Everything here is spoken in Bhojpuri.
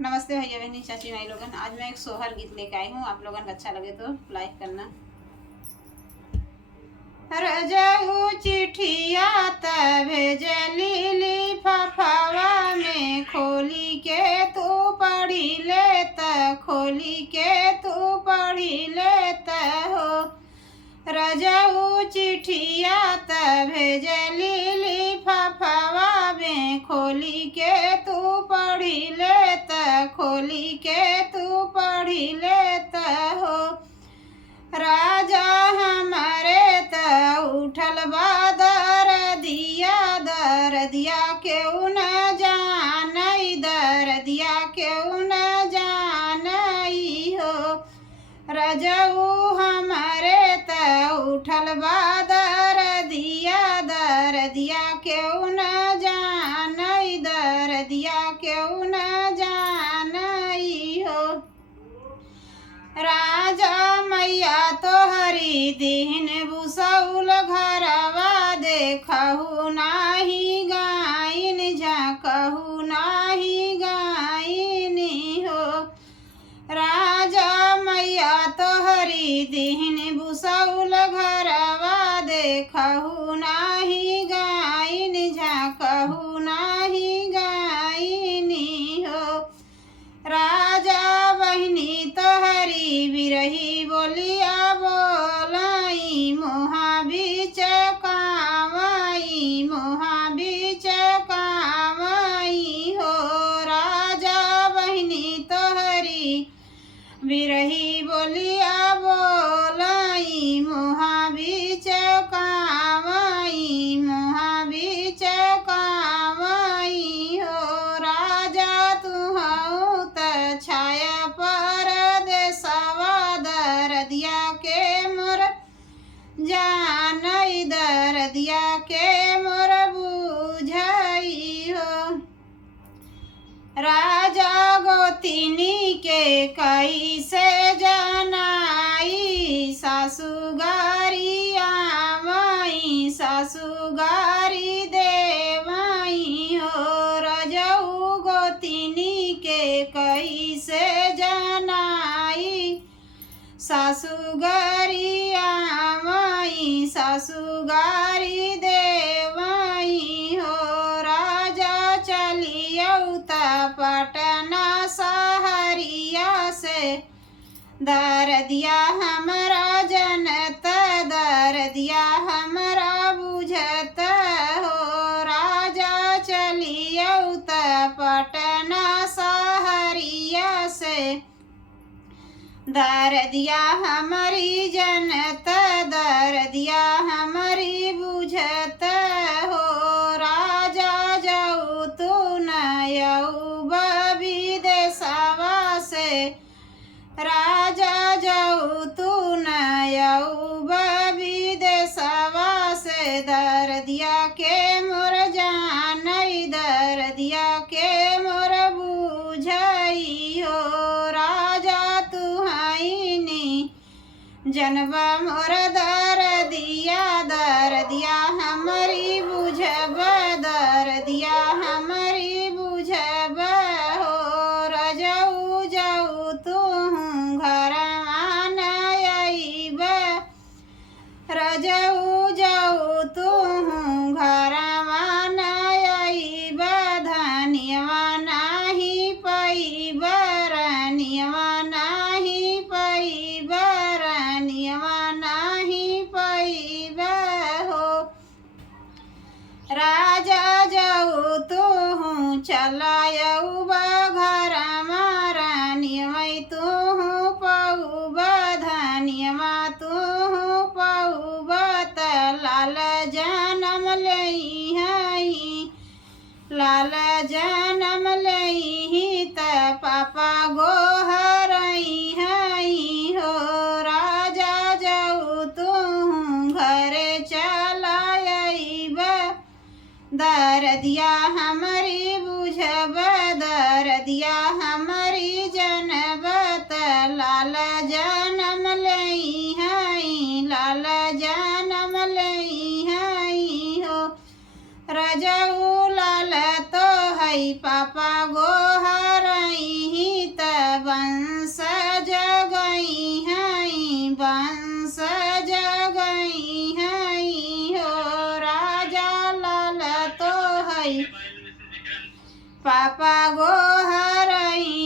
नमस्ते भैया बहनी चाची भाई लोगन। आज मैं एक सोहर गीत लेके आई हूँ। आप लोगन को अच्छा लगे तो लाइक करना। रजऊ चिट्ठिया भेजली लिफाफावा में, खोली के तू पढ़ी लेत, खोली के तू पढ़ी लेत हो। रजऊ चिट्ठिया भेजली लिफाफावा में, खोली के तू पढ़ी लेत, खोली के तू पढ़ी लेत हो। राजा हमारे त उठल बा दरदिया केहू न जानई, दरदिया केहू न जानई हो। रजऊ हमारे त उठल बा दरदिया केहू न जानई, दरदिया केहू न जानई हो। राजा मैया तोहरी दीन बुसौल घरवा, देखहु नाही गाइन, झाँकहु नाही गाइन हो। राजा मैया तोहरी दीन बुसौल घरवा, देखहु नाही गाइन, झाँकहु नाही गाइन हो। राजा बहिनी तोहरी बिरही बोलिया बोलाई, मोहा बीच कामाई, मोहा बीच कामाई हो। राजा बहिनी तोहरी बिरही बोलिया बोलाई, मोहा बीच कामाई, मोहा बीच कामाई हो। राजा तुहु त छाया परदेसवा, दरदिया के मोर जानई, दरदिया के मोर बुझई हो। राजा गोतिनी के कैसे जनाई, सासुगारी आमाई, सासुगारी देवाई हो। रजऊ गोतिनी के कैसे जनाई, सासुगारी आमाई, सासुगारी देवाई हो। राजा चलियौ त पटना सहरिया से, दरदिया हमरा जनत, दरदिया हमरा बुझत हो। राजा चलियौ त पटना सहरिया से, दरदिया हमारी जनत, दरदिया हमारी बुझत हो। राजा जाऊ तू नयऊ विदेशवा से, राजा जाऊ तू नयऊ विदेशवा से, दरदिया के मोर जानई, दरदिया के मोर बुझई हो। राजा तुहाईनी जनबा मोर दरदिया, दरदिया हमारी बुझब, दरदिया हमारी बुझब हो। रजऊ जाऊ तुहु घरवा न अइब, रजऊ जाऊ तुहु घरवा न अइब, धनियवा नाही पइब, रानियवा नाही पइब, रानियवा नाही पइब हो। राजा जाऊ तुहु चलायऊ घरमा, रानियवै तुहु पउब, धनियवा तुहु पउब, त लाल जनम लइहई, लाल जनम लइही त पापा गोहरई हई हो। राजा जाऊ तुहु घरे चलायब, दरदिया हमारी बुझब, दरदिया हमारी जनब, त लाल जनम लइहई, लाल जनम लइहई हो। रजऊ लाल तो हई पापा गोहरई पापा गोहरई